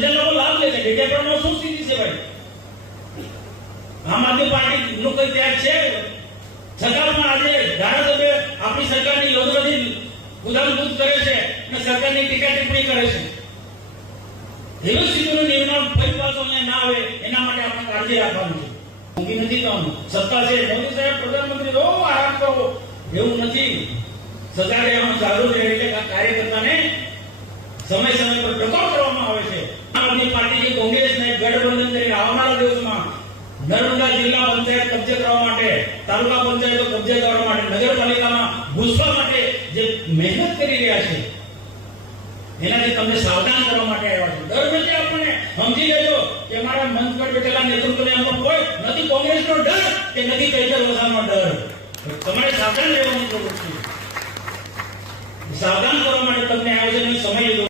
બીજા લોકો લાભ લે છે. ડેડિયાપાડામાં શું સ્થિતિ છે ભાઈ? આમ આદમી પાર્ટી નું કઈ ત્યાગ છે? સરકારમાં આજે ધારાસભ્ય આપણી સરકારની યોજનાથી ઉદાહરણભૂત કરે છે અને સરકારની ટીકા ટિપ્પણી કરે છે. એવી સ્થિતિનું નિર્માણ ફરી પાછો અહીંયા ના આવે એના માટે આપણે કાળજી રાખવાની છે. ઊંઘી નથી થવાનું. સત્તા છે, મોદી સાહેબ પ્રધાનમંત્રી રહો, આરામ કરો એવું નથી. સજા રહેવાનું જાગૃત રહે એટલે કાર્યકર્તાને સમય સમય પર ટકોર કરવામાં આવે છે. આમ આદમી પાર્ટી જે કોંગ્રેસને ગઠબંધન કરીને આવનારા દિવસમાં નર્મદા જિલ્લા પંચાયત કબજે કરવા માટે, તાલુકા પંચાયતો કબજે કરવા માટે, નગરપાલિકામાં ઘૂસવા માટે જે મહેનત કરી રહ્યા છે એનાથી તમને સાવધાન કરવા માટે આવ્યા છે. ડર નથી આપણને. સમજી લેજો કે મારા મંચ પર બેઠેલા નેતૃત્વને એમનો કોઈ નથી કોંગ્રેસનો ડર કે નથી ચૈતર વસાવાનો ડર. તમારે સાવધાન રહેવાની જરૂર છે. સાવધાન કરવા માટે તમને આવ્યો છે સમય